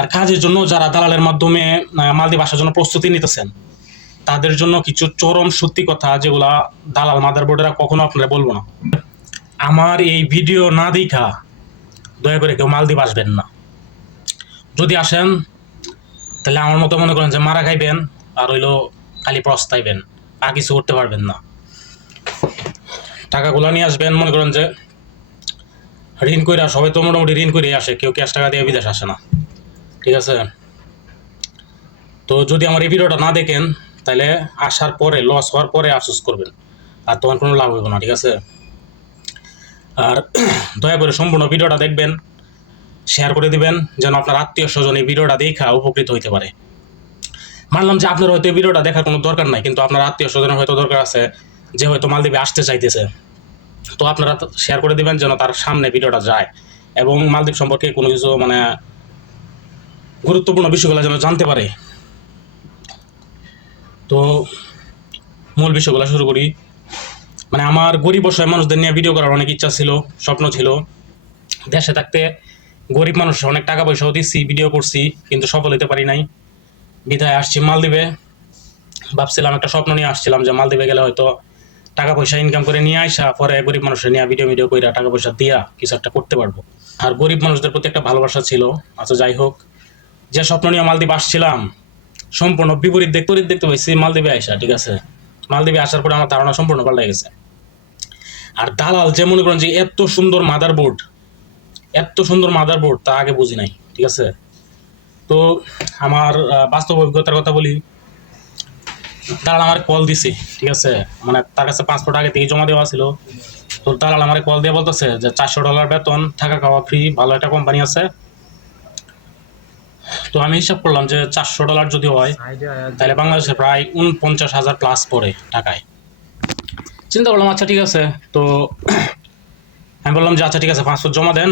আর কাজের জন্য যারা দালালের মাধ্যমে মালদ্বীপ আসার জন্য প্রস্তুতি নিতেছেন তাদের জন্য কিছু চরম সত্যি কথা যেগুলা দালাল মাদারবোর্ডেরা কখনো আপনারা বলবো না। আমার এই ভিডিও না দেখা দয়া করে কেউ মালদ্বীপ আসবেন না। যদি আসেন তাহলে আমার মতো মনে করেন যে মারা খাইবেন আর হইলো খালি পস্তাইবেন, আর কিছু করতে পারবেন না। টাকাগুলো নিয়ে আসবেন, মনে করেন যে ঋণ করে, সবাই তো মোটামুটি ঋণ করে আসে, কেউ ক্যাশ টাকা দিয়ে বিদেশ আসে না, ঠিক আছে? তো যদি আমার এই ভিডিওটা না দেখেন তাহলে আসার পরে লস হওয়ার পরে আফসোস করবেন, আর তখন কোনো লাভ হইব না, ঠিক আছে? আর দয়া করে সম্পূর্ণ ভিডিওটা দেখবেন, শেয়ার করে দিবেন যেন আপনার আত্মীয় স্বজন এই ভিডিওটা দেখা উপকৃত হইতে পারে। মানলাম যে আপনার হয়তো এই ভিডিওটা দেখার কোনো দরকার নাই, কিন্তু আপনার আত্মীয় স্বজনের হয়তো দরকার আছে যে হয়তো মালদ্বীপে আসতে চাইতেছে, তো আপনারা শেয়ার করে দিবেন যেন তার সামনে ভিডিওটা যায় এবং মালদ্বীপ সম্পর্কে কোনো কিছু মানে গুরুত্বপূর্ণ বিষয়গুলো যেন জানতে পারে। তো মূল বিষয়গুলো শুরু করি। মানে আমার গরিব অসহায় মানুষদের নিয়ে ভিডিও করার অনেক ইচ্ছা ছিল, স্বপ্ন ছিল। দেশে থাকতে গরিব মানুষ অনেক টাকা পয়সাও দিচ্ছি, ভিডিও করছি, কিন্তু সফল হতে পারি নাই। বিধায় আসছি মালদ্বীপে। ভাবছিলাম, একটা স্বপ্ন নিয়ে আসছিলাম যে মালদ্বীপে গেলে হয়তো টাকা পয়সা ইনকাম করে নিয়ে আসা, পরে গরিব মানুষের নিয়ে ভিডিও করে টাকা পয়সা দিয়া কিছু একটা করতে পারবো। আর গরিব মানুষদের প্রতি একটা ভালোবাসা ছিল। আচ্ছা যাই হোক, যে স্বপ্ন নিয়ে মালদ্বীপ আসছিলাম সম্পূর্ণ বিপরীত দেখতে পাইছি মালদ্বীপে আসা, ঠিক আছে? মালদ্বীপে আসার পরে আমার ধারণা সম্পূর্ণ পাল্টে গেছে। আর দালাল যে মনে করেন যে এত সুন্দর মাদারবোর্ড তা আগে বুঝি নাই, ঠিক আছে? তো আমার বাস্তব অভিজ্ঞতার কথা বলি। দালাল আমার কল দিছে, ঠিক আছে? মানে তার কাছে পাসপোর্ট আগে থেকে জমা দেওয়া ছিল। তো দালাল আমার কল দিয়ে বলতেছে যে $400 বেতন, থাকা খাওয়া ফ্রি, ভালো একটা কোম্পানি আছে। তো আমি হিসাব করলাম যে $400 যদি হয় তাহলে বাংলাদেশে প্রায় 49,000 প্লাস পড়ে টাকায়। চিন্তা করলাম আচ্ছা ঠিক আছে। তো আমি বললাম যে আচ্ছা ঠিক আছে, পাসপোর্ট জমা দেন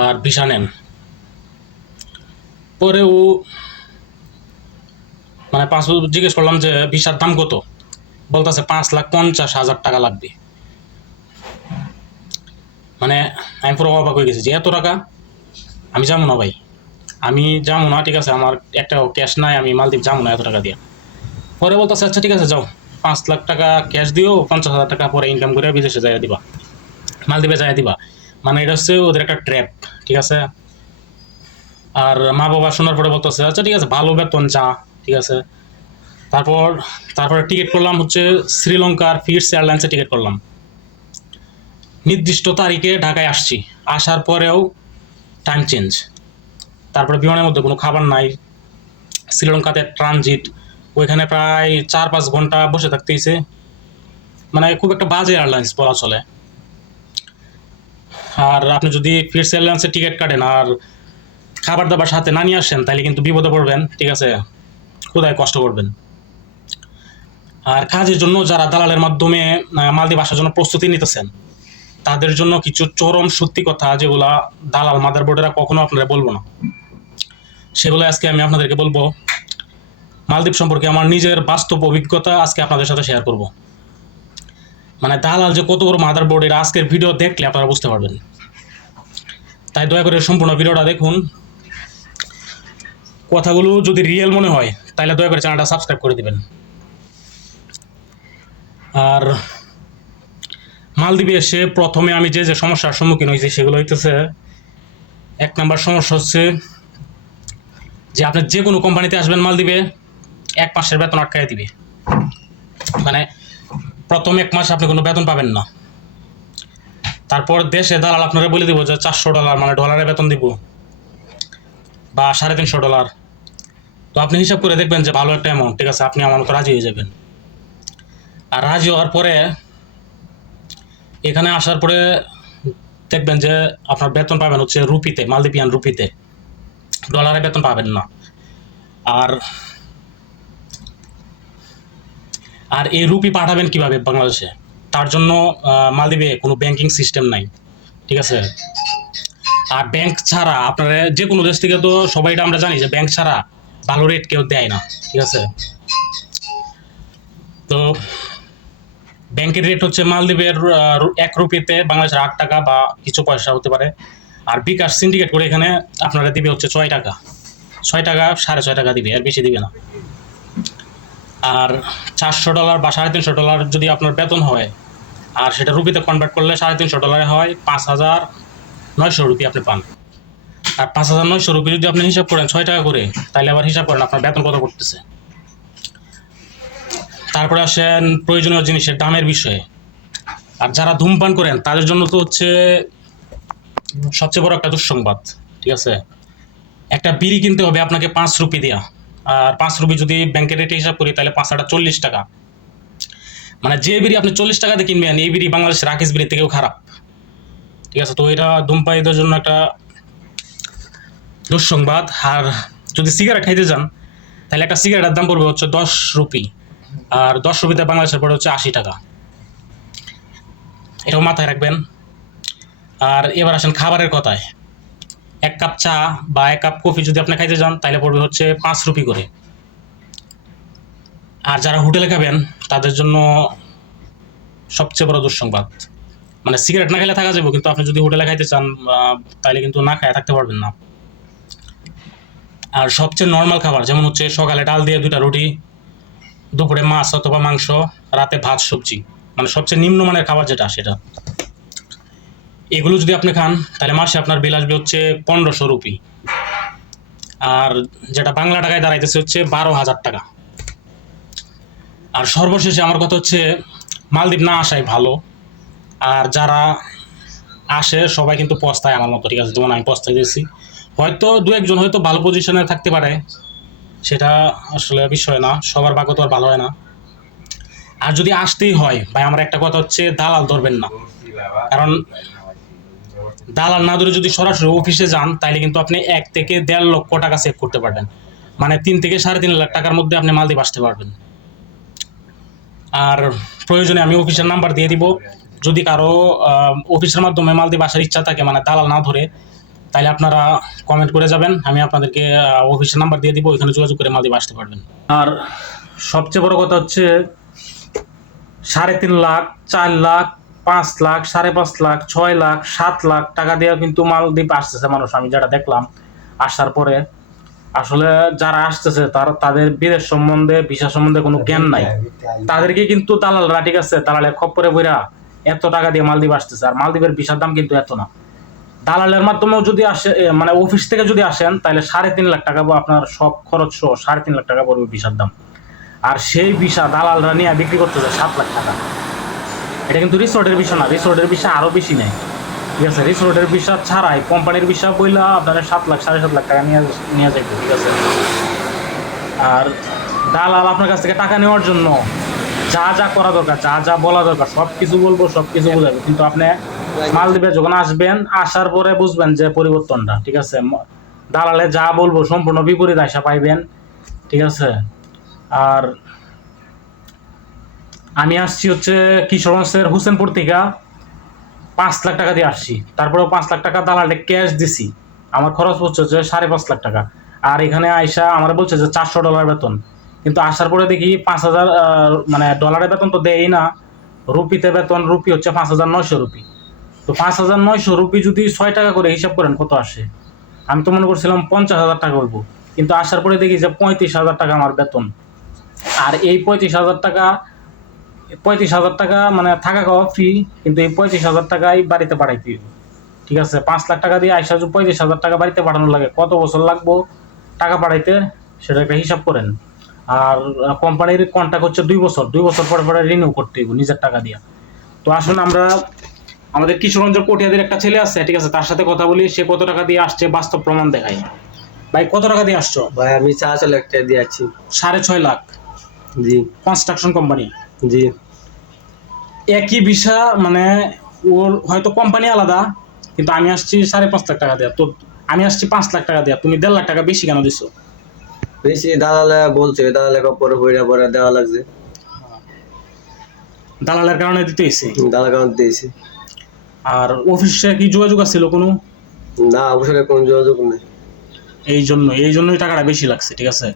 আর ভিসা নেন। পরে ও মানে পাসপোর্ট জিজ্ঞেস করলাম যে ভিসার দাম কত, বলতেছে 5,50,000 টাকা লাগবে। মানে আমি পুরো অবাক হয়ে গেছি যে এত টাকা, আমি যাবো না ভাই, আমি যাবো না, ঠিক আছে? আমার একটা ক্যাশ নাই, আমি মালদ্বীপ যাবো না এত টাকা দিয়ে। পরে বলতেছে আচ্ছা ঠিক আছে যাও, 5 লাখ টাকা ক্যাশ দিও, 50,000 টাকা পরে ইনকাম করে বিদেশে যাইয়া দিবা, মালদ্বীপে যাইয়া দিবা। মানে এটা হচ্ছে ওদের একটা ট্র্যাপ, ঠিক আছে? আর মা বাবা শোনার পরে বলতেছে আচ্ছা ঠিক আছে, ভালো বেতন যা, ঠিক আছে? তারপরে টিকিট করলাম হচ্ছে শ্রীলঙ্কার ফিটস এয়ারলাইন্সে টিকিট করলাম। নির্দিষ্ট তারিখে ঢাকায় আসছি, আসার পরেও টাইম চেঞ্জ। তারপরে বিমানের মধ্যে কোনো খাবার নাই, শ্রীলঙ্কাতে ট্রানজিট, ওইখানে প্রায় 4-5 ঘন্টা বসে থাকতে হয়েছে। মানে খুব একটা বাজে এয়ারলাইন্স বলা চলে। আর আপনি যদি ফিটস এয়ারলাইন্সের টিকিট কাটেন আর খাবার দাবার সাথে না নিয়ে আসেন তাহলে কিন্তু বিপদে পড়বেন, ঠিক আছে? কোথায় কষ্ট করবেন। আর কাজের জন্য যারা দালালের মাধ্যমে মালদ্বীপ আসার জন্য প্রস্তুতি নিতেছেন তাদের জন্য কিছু চরম সত্যি কথা যেগুলা দালাল মাদারবোর্ডেরা কখনো আপনারা বলবো না, সেগুলো আজকে আমি আপনাদেরকে বলবো। মালদ্বীপ সম্পর্কে আমার নিজের বাস্তব অভিজ্ঞতা আজকে আপনাদের সাথে শেয়ার করব। মানে দালাল যে কত বড় মাদারবোর্ড এটা আজকের ভিডিও দেখলে আপনারা বুঝতে পারবেন। তাই দয়া করে সম্পূর্ণ ভিডিওটা দেখুন। কথাগুলো যদি রিয়েল মনে হয় তাহলে দয়া করে চ্যানেলটা সাবস্ক্রাইব করে দিবেন। আর মালদ্বীপে এসে প্রথমে আমি যে সমস্যার সম্মুখীন হয়েছি সেগুলো হইতেছে, 1 নম্বর সমস্যা হচ্ছে যে আপনি যে কোনো কোম্পানিতে আসবেন মালদ্বীপে 1 মাসের বেতন আটকায় দিবে। মানে প্রথম 1 মাস আপনি কোনো বেতন পাবেন না। তারপর দেশে দালাল আপনারা বলে দিব যে $400 মানে ডলারে বেতন দিব বা $350। তো আপনি হিসাব করে দেখবেন যে ভালো একটা অ্যামাউন্ট, ঠিক আছে? আপনি আমার মতো রাজি হয়ে যাবেন। আর রাজি হওয়ার পরে এখানে আসার পরে দেখবেন যে আপনার বেতন পাবেন হচ্ছে রুপিতে, মালদ্বীপিয়ান রুপিতে, ডলারে বেতন পাবেন না। আর আর এই রুপি পাঠাবেন কিভাবে বাংলাদেশে? তার জন্য মালদ্বীপে কোনো ব্যাংকিং সিস্টেম নাই, ঠিক আছে? আর ব্যাংক ছাড়া আপনারা যে কোনো দেশ থেকে, তো সবাই এটা আমরা জানি যে ব্যাংক ছাড়া ভালো রেট কেউ দেয় না, ঠিক আছে? তো ব্যাংকের রেট হচ্ছে মালদ্বীপের 1 রুপিতে বাংলাদেশের 8 টাকা বা কিছু পয়সা হতে পারে। আর বিকাশ সিন্ডিকেট করে এখানে আপনারা দিবে হচ্ছে 6 টাকা, 6 টাকা 6.5 টাকা দিবে, আর বেশি দিবে না। আর $400 বা $350 যদি আপনার বেতন হয়, আর সেটা রুপিতে কনভার্ট করলে $350 হয় 5,900 রুপি আপনি পান। আর 5,900 রুপি যদি আপনি হিসাব করেন 6 টাকা করে, তাহলে আবার হিসাব করেন আপনার বেতন কত করতেছে। তারপরে আসেন প্রয়োজনীয় জিনিসের দামের বিষয়ে। আর যারা ধূমপান করেন তাদের জন্য তো হচ্ছে সবচেয়ে বড় একটা দুঃসংবাদ, ঠিক আছে। একটা বিড়ি কিনতে হবে আপনাকে 5 রুপি দেওয়া, আর 5 রুপি যদি ব্যাংকের রেটে হিসাব করি তাহলে 5 40 টাকা। মানে যে বিড়ি আপনি 40 টাকাতে কিনবেন, এই বিড়ি বাংলাদেশের রাকেশ বিড়ি থেকেও খারাপ, ঠিক আছে। তো এটা ধূমপায়ীদের জন্য একটা দুঃসংবাদ। আর যদি সিগারেট খাইতে যান তাহলে একটা সিগারেটের দাম পড়বে হচ্ছে 10 রুপি, আর 10 রুপিতে বাংলাদেশের পড়ে হচ্ছে 80 টাকা, এটাও মাথায় রাখবেন। আর এবার আসেন খাবারের কথায়। 1 কাপ চা বা 1 কাপ কফি যদি আপনি খাইতে যান তাহলে পড়বে হচ্ছে 5 রুপি করে। আর যারা হোটেলে খাবেন তাদের জন্য সবচেয়ে বড় দুঃসংবাদ, মানে সিগারেট না খেলে থাকা যাবে, কিন্তু আপনি যদি হোটেলে খাইতে চান তাহলে কিন্তু না খায় থাকতে পারবেন না। আর সবচেয়ে নর্মাল খাবার যেমন হচ্ছে সকালে ডাল দিয়ে 2টা রুটি, দুপুরে মাছ অথবা মাংস, রাতে ভাত সবজি, মানে সবচেয়ে নিম্নমানের খাবার যেটা সেটা, এগুলো যদি আপনি খান তাহলে মাসে আপনার বিল আসবে হচ্ছে 1500 রুপি, আর যেটা বাংলা টাকায় দাঁড়াইতেছে হচ্ছে 12,000 টাকা। আর সর্বশেষে আমার কথা হচ্ছে মালদ্বীপ না আসাই ভালো। আর যারা আসে সবাই কিন্তু পস্তায় আমার মতো, ঠিক আছে, যেমন আমি পস্তাই দিয়েছি। হয়তো 2-1 জন হয়তো ভালো পজিশনে থাকতে পারে, সেটা আসলে বিষয় না, সবার ভাগ্য তো আর ভালো হয় না। আর যদি আসতেই হয় ভাই, আমার একটা কথা হচ্ছে দালাল ধরবেন না, কারণ দালাল না ধরে যদি সরাসরি অফিসে যান তাহলে কিন্তু আপনি 1 থেকে 1.5 লক্ষ টাকা সেভ করতে পারবেন, মানে 3 থেকে 3.5 লাখ টাকার মধ্যে আপনি মালদ্বীপ আসতে পারবেন। আর প্রয়োজনে আমি অফিসের নাম্বার দিয়ে দিব, যদি কারো অফিসের মাধ্যমে মালদ্বীপ আসার ইচ্ছা থাকে, মানে দালাল না ধরে, তাহলে আপনারা কমেন্ট করে যাবেন, আমি আপনাদেরকে অফিসের নাম্বার দিয়ে দিব, ওইখানে যোগাযোগ করে মালদ্বীপ আসতে পারবেন। আর সবচেয়ে বড় কথা হচ্ছে 3.5 লাখ, 4 লাখ, 5 লাখ, 5.5 লাখ, 6 লাখ, 7 লাখ টাকা দিয়ে কিন্তু মালদ্বীপ আসতেছে মানুষ, আমি যেটা দেখলাম আসার পরে। আসলে যারা আসতেছে তাদের বিদেশ সম্বন্ধে, ভিসা সম্বন্ধে কোনো জ্ঞান নাই, তাদেরকে কিন্তু দালালরা, ঠিক আছে, দালালের খপ্পরে বইরা এত টাকা দিয়ে মালদ্বীপ আসতেছে। আর মালদ্বীপের ভিসার দাম কিন্তু এত না। দালালের মাধ্যমেও যদি আসে, মানে অফিস থেকে যদি আসেন তাহলে 3.5 লাখ টাকা আপনার সব খরচ সহ 3.5 লাখ টাকা পড়বে ভিসার দাম। আর সেই ভিসা দালালরা নিয়ে বিক্রি করতেছে 7 লাখ টাকা। এটা কিন্তু রিসোর্টের ভিসা না, রিসোর্টের ভিসা আরও বেশি নেয়, ঠিক আছে। রিসোর্টের ভিসা ছাড়াই কোম্পানির ভিসা বইলা আপনার 7 লাখ 7.5 লাখ টাকা নিয়ে যাবে, ঠিক আছে। আর দালাল আপনার কাছ থেকে টাকা নেওয়ার জন্য যা যা করা দরকার, যা যা বলা দরকার সব কিছু বলবো, সব কিছু বোঝাবে, কিন্তু আপনি মালদ্বীপে যখন আসবেন আসার পরে বুঝবেন যে পরিবর্তনটা, ঠিক আছে। দালালে যা বলবো সম্পূর্ণ বিপরীত আশা পাইবেন, ঠিক আছে। আর আমি আসছি হচ্ছে কিশোরগঞ্জের হোসেনপুর থেকে, 5 লাখ টাকা দিয়ে আসছি, তারপরেও 5 লাখ টাকা দালালে ক্যাশ দিছি, আমার খরচ হচ্ছে 5.5 লাখ টাকা। আর এখানে আইসা আমার বলছে যে $400 বেতন, কিন্তু আসার পরে দেখি 5,000, মানে ডলারের বেতন তো দেয়ই না, রুপিতে বেতন, রুপি হচ্ছে 5,900 রুপি। তো 5,900 রুপি যদি 6 টাকা করে হিসাব করেন কত আসে, আমি তো মনে করছিলাম 50,000 টাকা বলবো, কিন্তু আসার পরে দেখি যে 35,000 টাকা আমার বেতন। আর এই 35,000 টাকা মানে থাকা খাওয়া ফ্রি, কিন্তু এই 35,000 টাকাই বাড়িতে পাঠাইতে, ঠিক আছে। 5 লাখ টাকা দিয়ে আইসা 35,000 টাকা বাড়িতে পাঠানোর লাগে, কত বছর লাগবো টাকা পাঠাইতে সেটা একটা হিসাব করেন। আর কোম্পানির কন্ট্রাক্ট হচ্ছে 2 বছর, 2 বছর পরে পরে রিনিউ করতে হবে নিজের টাকা দিয়ে। তো আসুন আমরা আমাদের কিশোরগঞ্জের পটিয়াদের একটা ছেলে আছে, ঠিক আছে, তার সাথে কথা বলি, সে কত টাকা দিয়ে আসছে বাস্তব প্রমাণ দেখাই। ভাই কত টাকা দিয়ে আসছো? ভাই আমি 4 লাখ টাকা দিয়ে আছি। 6.5 লাখ? জি। Construction company? জি। একই ভিসা, মানে ওর হয়তো কোম্পানি আলাদা, কিন্তু আমি আসছি 5.5 লাখ টাকা দেয়া, তো আমি আসছি 5 লাখ টাকা দেয়া, তুমি 1.5 লাখ টাকা বেশি কেন দিছো? বেশি দালালে বলছে, দালালে পরে পরে দেওয়া লাগছে, দালালের কারণে দিতে হয়েছে? দালাল কারণ দিয়েছি। আর অফিসে কি যোগাযোগ ছিল কোনো? না, অবশ্যই কোনো যোগাযোগ নেই। এই জন্যই টাকাটা বেশি লাগছে, ঠিক আছে।